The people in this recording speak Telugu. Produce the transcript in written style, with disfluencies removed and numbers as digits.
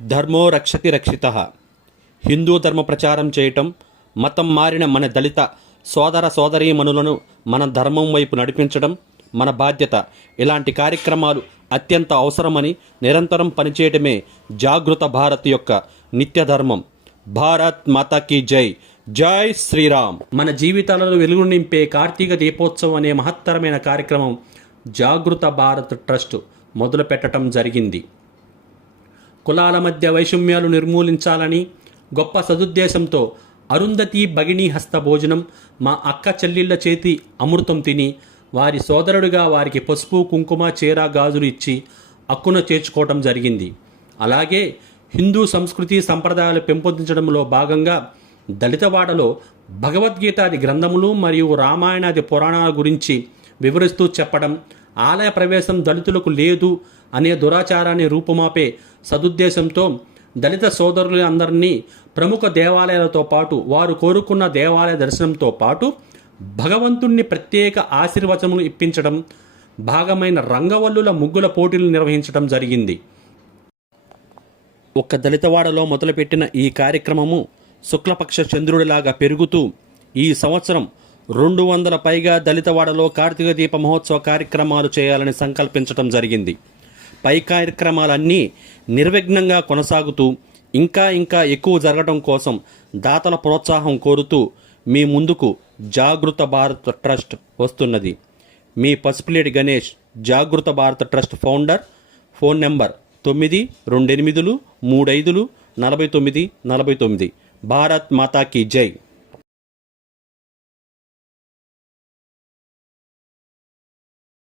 ధర్మో రక్షతి రక్షితః. హిందూ ధర్మ ప్రచారం చేయటం, మతం మారిన మన దళిత సోదర సోదరీమణులను మన ధర్మం వైపు నడిపించడం మన బాధ్యత. ఇలాంటి కార్యక్రమాలు అత్యంత అవసరమని నిరంతరం పనిచేయటమే జాగృత భారత్ యొక్క నిత్య ధర్మం. భారత్ మాతాకి జై. జై శ్రీరామ్. మన జీవితాలలో వెలుగు నింపే కార్తీక దీపోత్సవం అనే మహత్తరమైన కార్యక్రమం జాగృత భారత్ ట్రస్ట్ మొదలు పెట్టడం జరిగింది. కులాల మధ్య వైషమ్యాలు నిర్మూలించాలని గొప్ప సదుద్దేశంతో అరుంధతి భగినీ హస్త భోజనం, మా అక్క చెల్లిళ్ల చేతి అమృతం తిని వారి సోదరుడిగా వారికి పసుపు కుంకుమ చీర గాజులు ఇచ్చి అక్కున చేర్చుకోవటం జరిగింది. అలాగే హిందూ సంస్కృతి సంప్రదాయాలు పెంపొందించడంలో భాగంగా దళితవాడలో భగవద్గీతాది గ్రంథములు మరియు రామాయణాది పురాణాల గురించి వివరిస్తూ చెప్పడం, ఆలయ ప్రవేశం దళితులకు లేదు అనే దురాచారాన్ని రూపుమాపే సదుద్దేశంతో దళిత సోదరులు అందరినీ ప్రముఖ దేవాలయాలతో పాటు వారు కోరుకున్న దేవాలయ దర్శనంతో పాటు భగవంతుణ్ణి ప్రత్యేక ఆశీర్వచనములు ఇప్పించడం భాగమైన రంగవల్లుల ముగ్గుల పోటీలు నిర్వహించడం జరిగింది. ఒక్క దళితవాడలో మొదలుపెట్టిన ఈ కార్యక్రమము శుక్లపక్ష చంద్రుడిలాగా పెరుగుతూ ఈ సంవత్సరం 200 పైగా దళితవాడలో కార్తీక దీప మహోత్సవ కార్యక్రమాలు చేయాలని సంకల్పించడం జరిగింది. పై కార్యక్రమాలన్నీ నిర్విఘ్నంగా కొనసాగుతూ ఇంకా ఎక్కువ జరగడం కోసం దాతల ప్రోత్సాహం కోరుతూ మీ ముందుకు జాగృత భారత్ ట్రస్ట్ వస్తున్నది. మీ Pasupuleti Ganesh, Jagruta Bharat trust founder. Phone number 9283534949. Bharat మాతాకి జై.